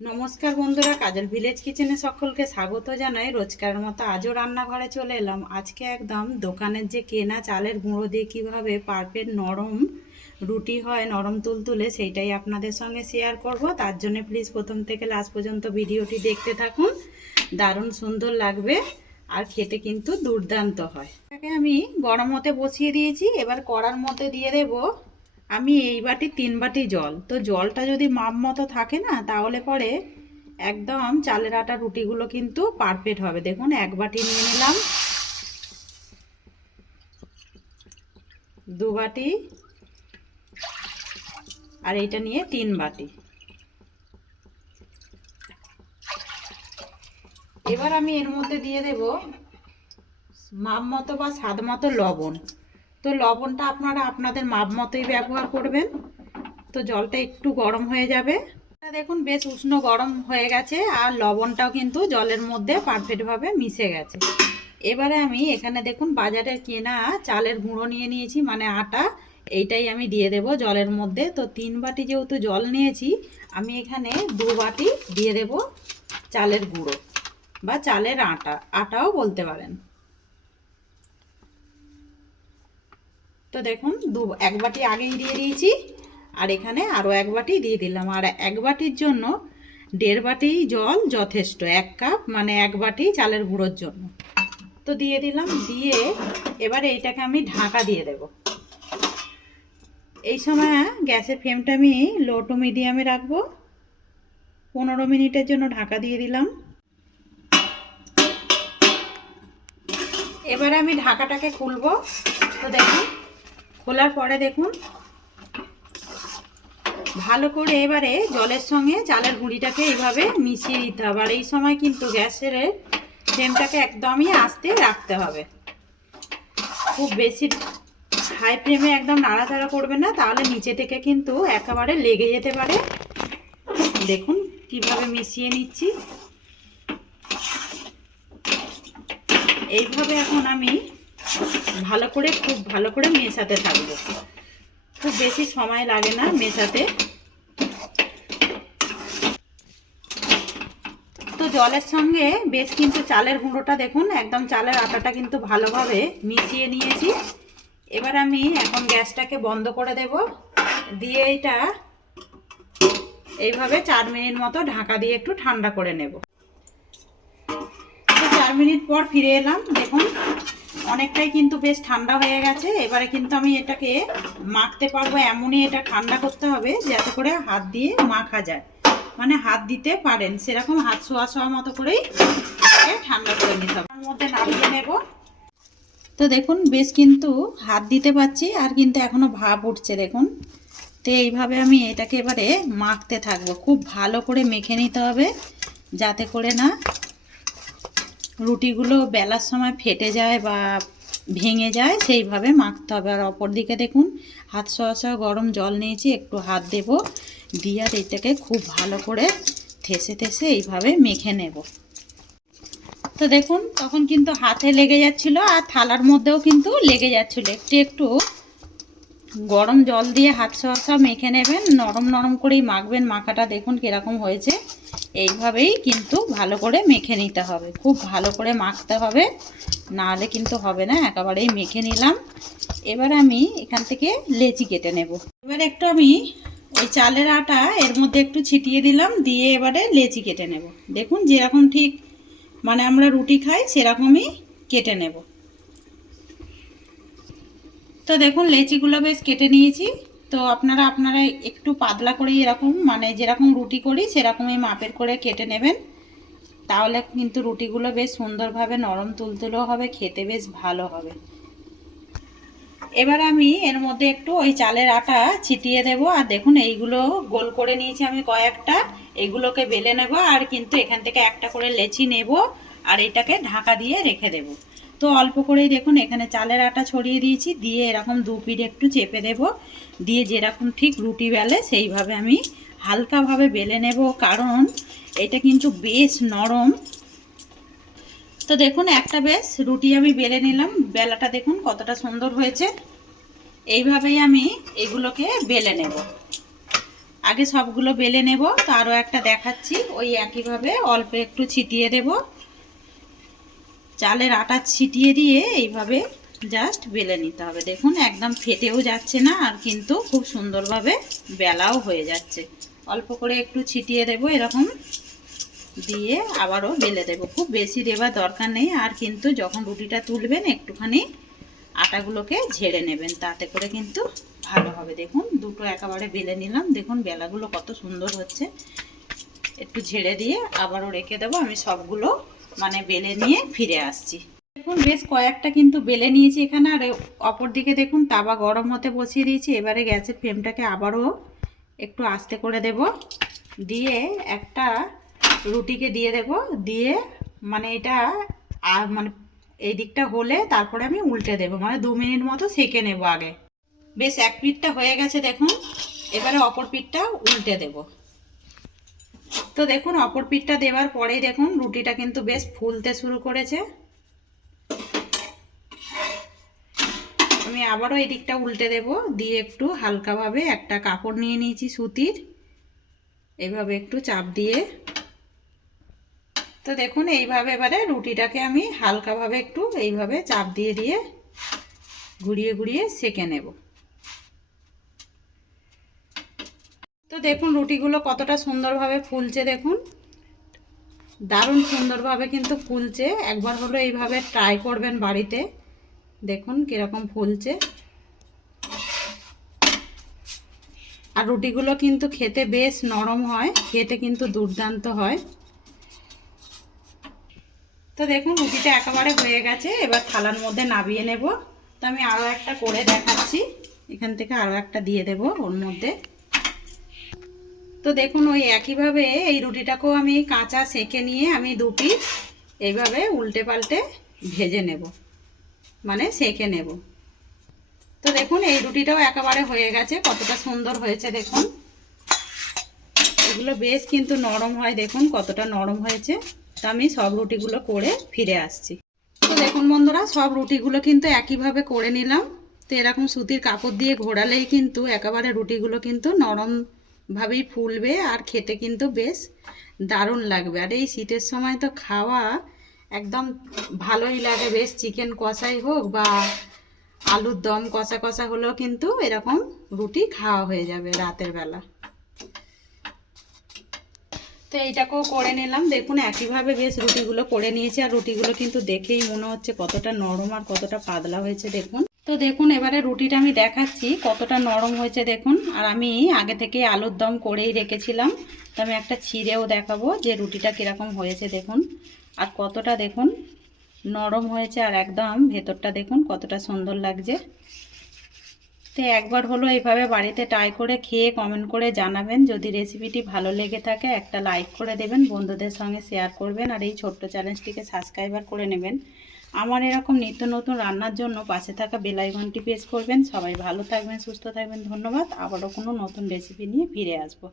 নমস্কার বন্ধুরা, কাজল ভিলেজ কিচেনে সকলকে স্বাগত জানাই। রোজকার মতো আজও রান্নাঘরে চলে এলাম। আজকে একদম দোকানের যে কেনা চালের গুঁড়ো দিয়ে কীভাবে পারফেক্ট নরম রুটি হয়, নরম তুলতুলে, সেইটাই আপনাদের সঙ্গে শেয়ার করব। তার জন্য প্লিজ প্রথম থেকে লাস্ট পর্যন্ত ভিডিওটি দেখতে থাকুন, দারুণ সুন্দর লাগবে আর খেতে কিন্তু দুর্দান্ত হয়। এটাকে আমি গরম হতে বসিয়ে দিয়েছি। এবার কড়ার মধ্যে দিয়ে দেব আমি এই বাটি 3 বাটি জল। তো জলটা যদি মাপ মতো থাকে না, তাহলে পরে একদম চালের আটা রুটিগুলো কিন্তু পারফেক্ট হবে। দেখুন, 1 বাটি নিয়ে নিলাম, 2 বাটি, আর এইটা নিয়ে 3 বাটি। এবার আমি এর মধ্যে দিয়ে দেব মাপ মতো বা স্বাদ মতো লবণ। তো লবণটা আপনারা আপনাদের মাপ মতোই ব্যবহার করবেন। তো জলটা একটু গরম হয়ে যাবে। দেখুন বেশ উষ্ণ গরম হয়ে গেছে আর লবণটাও কিন্তু জলের মধ্যে পারফেক্টভাবে মিশে গেছে। এবারে আমি এখানে দেখুন বাজারের কেনা চালের গুঁড়ো নিয়ে নিয়েছি, মানে আটা। এইটাই আমি দিয়ে দেব জলের মধ্যে। তো 3 বাটি যেহেতু জল নিয়েছি, আমি এখানে 2 বাটি দিয়ে দেব চালের গুঁড়ো বা চালের আটাও বলতে পারেন। তো দেখুন 1 বাটি আগেই দিয়ে দিয়েছি, আর এখানে আরও 1 বাটি দিয়ে দিলাম। আর 1 বাটির জন্য 1.5 বাটি জল যথেষ্ট। 1 কাপ মানে 1 বাটি চালের গুঁড়োর জন্য। তো দিয়ে দিলাম, দিয়ে এবারে এইটাকে আমি ঢাকা দিয়ে দেব। এই সময় গ্যাসের ফ্লেমটা আমি লো টু মিডিয়ামে রাখবো। 15 মিনিটের জন্য ঢাকা দিয়ে দিলাম। এবারে আমি ঢাকাটাকে খুলবো। তো দেখুন, খোলার পরে দেখুন ভালো করে এবারে জলের সঙ্গে চালের গুঁড়িটাকে এইভাবে মিশিয়ে দিতে হবে। আর এই সময় কিন্তু গ্যাসের ফ্লেমটাকে একদমই আস্তে রাখতে হবে। খুব বেশি হাই ফ্লেমে একদম নাড়াচাড়া করবে না, তাহলে নিচে থেকে কিন্তু একেবারে লেগে যেতে পারে। দেখুন কিভাবে মিশিয়ে নিচ্ছি। এইভাবে এখন আমি খুব ভালো করে মেশাতে থাকবো। খুব বেশি সময় লাগে না মেশাতে। তো জলের সঙ্গে বেশ কিন্তু চালের গুঁড়োটা দেখুন একদম চালের আটাটা কিন্তু ভালোভাবে মিশিয়ে নিয়েছি। এবার আমি এখন গ্যাসটাকে বন্ধ করে দেব, দিয়ে এটা এইভাবে 4 মিনিট মতো ঢাকা দিয়ে একটু ঠান্ডা করে নেব। তো 4 মিনিট পর ফিরে এলাম। দেখুন অনেকটাই কিন্তু বেশ ঠান্ডা হয়ে গেছে। এবারে কিন্তু আমি এটাকে মাখতে পারবো, এমনই এটা ঠান্ডা করতে হবে যাতে করে হাত দিয়ে মাখা যায়, মানে হাত দিতে পারেন সেরকম হাত ছোঁয়া ছোঁয়া মতো করেই ঠান্ডা করে নিতে হবে। তার মধ্যে নামিয়ে নেব। তো দেখুন বেশ কিন্তু হাত দিতে পারছি, আর কিন্তু এখনো ভাপ উঠছে দেখুন। তো এইভাবে আমি এটাকে এবারে মাখতে থাকবো। খুব ভালো করে মেখে নিতে হবে যাতে করে না রুটিগুলো বেলার সময় ফেটে যায় বা ভেঙে যায়, সেইভাবে মাখতে হবে। আর অপর দিকে দেখুন হাত ছোঁয়া গরম জল নিয়েছি, একটু হাত দেব, দিয়ে আর এটাকে খুব ভালো করে ঠেসে ঠেসে এইভাবে মেখে নেব। তো দেখুন তখন কিন্তু হাতে লেগে যাচ্ছিল আর থালার মধ্যেও কিন্তু লেগে যাচ্ছিল। একটু একটু গরম জল দিয়ে হাত ছোঁয়া মেখে নেবেন, নরম নরম করেই মাখবেন। মাখাটা দেখুন কীরকম হয়েছে। এইভাবেই কিন্তু ভালো করে মেখে নিতে হবে, খুব ভালো করে মাখতে হবে, নাহলে কিন্তু হবে না। একেবারেই মেখে নিলাম। এবার আমি এখান থেকে লেচি কেটে নেব। এবার একটু আমি ওই চালের আটা এর মধ্যে একটু ছিটিয়ে দিলাম, দিয়ে এবারে লেচি কেটে নেব। দেখুন যেরকম ঠিক মানে আমরা রুটি খাই সেরকমই কেটে নেব। তো দেখুন লেচিগুলো বেশ কেটে নিয়েছি। তো আপনারা একটু পাতলা করে এরকম মানে যেরকম রুটি করি সেরকমই মাপের করে কেটে নেবেন, তাহলে কিন্তু রুটিগুলো বেশ সুন্দরভাবে নরম তুলতুলেও হবে, খেতে বেশ ভালো হবে। এবার আমি এর মধ্যে একটু ওই চালের আটা ছিটিয়ে দেব। আর দেখুন এইগুলো গোল করে নিয়েছি আমি কয়েকটা, এইগুলোকে বেলে নেব। আর কিন্তু এখান থেকে একটা করে লেচি নেব আর এটাকে ঢাকা দিয়ে রেখে দেব। তো অল্প করেই দেখুন এখানে চালের আটা ছড়িয়ে দিয়েছি, দিয়ে এরকম 2 পিঠ একটু চেপে দেব, দিয়ে যেরকম ঠিক রুটি বেলে সেইভাবে আমি হালকাভাবে বেলে নেব, কারণ এটা কিন্তু বেশ নরম। তো দেখুন একটা বেশ রুটি আমি বেলে নিলাম, বেলাটা দেখুন কতটা সুন্দর হয়েছে। এইভাবেই আমি এগুলোকে বেলে নেব। আগে সবগুলো বেলে নেব, তো আরও একটা দেখাচ্ছি। ওই একইভাবে অল্প একটু ছিটিয়ে দেব, চালের আটা ছিটিয়ে দিয়ে এইভাবে জাস্ট বেলে নিতে হবে। দেখুন একদম ফেটেও যাচ্ছে না, আর কিন্তু খুব সুন্দরভাবে বেলাও হয়ে যাচ্ছে। অল্প করে একটু ছিটিয়ে দেব এরকম, দিয়ে আবারও বেলে দেব। খুব বেশি দেবার দরকার নেই। আর কিন্তু যখন রুটিটা তুলবেন একটুখানি আটাগুলোকে ঝেড়ে নেবেন, তাতে করে কিন্তু ভালো হবে। দেখুন দুটো একেবারে বেলে নিলাম, দেখুন বেলাগুলো কত সুন্দর হচ্ছে। একটু ঝেড়ে দিয়ে আবারও রেখে দেবো। আমি সবগুলো মানে বেলে নিয়ে ফিরে আসছি। দেখুন বেশ কয়েকটা কিন্তু বেলে নিয়েছি এখানে। আর অপর দিকে দেখুন তাওয়া গরম হতে বসিয়ে দিয়েছি। এবারে গ্যাসের ফ্লেমটাকে আবারও একটু আস্তে করে দেব, দিয়ে একটা রুটিকে দিয়ে দেব, দিয়ে মানে এটা আর মানে এই দিকটা হলে তারপরে আমি উল্টে দেব, মানে 2 মিনিট মতো সেঁকে নেব আগে। বেশ এক পিঠটা হয়ে গেছে দেখুন, এবারে অপর পিঠটা উল্টে দেব। তো দেখুন অপর পিঠটা দেওয়ার পরেই দেখুন রুটিটা কিন্তু বেশ ফুলতে শুরু করেছে। আমি আবারও এই দিকটা উল্টে দেব, দিয়ে একটু হালকাভাবে একটা কাপড় নিয়ে নিয়েছি সুতির, এইভাবে একটু চাপ দিয়ে। তো দেখুন এইভাবে এবারে রুটিটাকে আমি হালকাভাবে একটু এইভাবে চাপ দিয়ে দিয়ে ঘুরিয়ে ঘুরিয়ে সেঁকে নেব। তো দেখুন রুটিগুলো কতটা সুন্দরভাবে ফুলছে, দেখুন দারুণ সুন্দরভাবে কিন্তু ফুলছে। একবার হলো এইভাবে ট্রাই করবেন বাড়িতে, দেখুন কিরকম ফুলছে। আর রুটিগুলো কিন্তু খেতে বেশ নরম হয়, খেতে কিন্তু দুর্দান্ত হয়। তো দেখুন রুটিটা একেবারে হয়ে গেছে, এবার থালার মধ্যে নামিয়ে নেব। তো আমি আরও একটা করে দেখাচ্ছি, এখান থেকে আরও একটা দিয়ে দেব ওর মধ্যে। তো দেখুন ওই একইভাবে এই রুটিটাকেও আমি কাঁচা সেঁকে নিয়ে আমি 2 পিস এইভাবে উল্টে পাল্টে ভেজে নেব, মানে সেঁকে নেব। তো দেখুন এই রুটিটাও একেবারে হয়ে গেছে, কতটা সুন্দর হয়েছে দেখুন। এগুলো বেশ কিন্তু নরম হয়, দেখুন কতটা নরম হয়েছে। তো আমি সব রুটিগুলো করে ফিরে আসছি। তো দেখুন বন্ধুরা সব রুটিগুলো কিন্তু একইভাবে করে নিলাম। তো এরকম সুতির কাপড় দিয়ে ঘোরালেই কিন্তু একেবারে রুটিগুলো কিন্তু নরমভাবেই ফুলবে, আর খেতে কিন্তু বেশ দারুণ লাগবে। আর এই শীতের সময় তো খাওয়া একদম ভালোই লাগে। বেশ চিকেন কষাই হোক বা আলুর দম কষা কষা হলেও কিন্তু এরকম রুটি খাওয়া হয়ে যাবে রাতের বেলা। তো এইটাকেও করে নিলাম। দেখুন একইভাবে বেশ রুটিগুলো করে নিয়েছি, আর রুটিগুলো কিন্তু দেখেই মনে হচ্ছে কতটা নরম আর কতটা পাতলা হয়েছে দেখুন। তো দেখুন এবারে রুটিটা আমি দেখাচ্ছি কতটা নরম হয়েছে দেখুন। আর আমি আগে থেকে আলুর দম করেই রেখেছিলাম, তো আমি একটা ছিঁড়েও দেখাবো যে রুটিটা কীরকম হয়েছে দেখুন। আর কতটা দেখুন নরম হয়েছে, আর একদম ভেতরটা দেখুন কতটা সুন্দর লাগছে। তো একবার হলো এইভাবে বাড়িতে ট্রাই করে খেয়ে কমেন্ট করে জানাবেন। যদি রেসিপিটি ভালো লেগে থাকে একটা লাইক করে দেবেন, বন্ধুদের সঙ্গে শেয়ার করবেন, আর এই ছোট্ট চ্যানেলটিকে সাবস্ক্রাইবার করে নেবেন। আমার এরকম নিত্য নতুন রান্নার জন্য পাশে থাকা বেল আইকনটি প্রেস করবেন। সবাই ভালো থাকবেন, সুস্থ থাকবেন। ধন্যবাদ। আবারও কোনো নতুন রেসিপি নিয়ে ফিরে আসবো।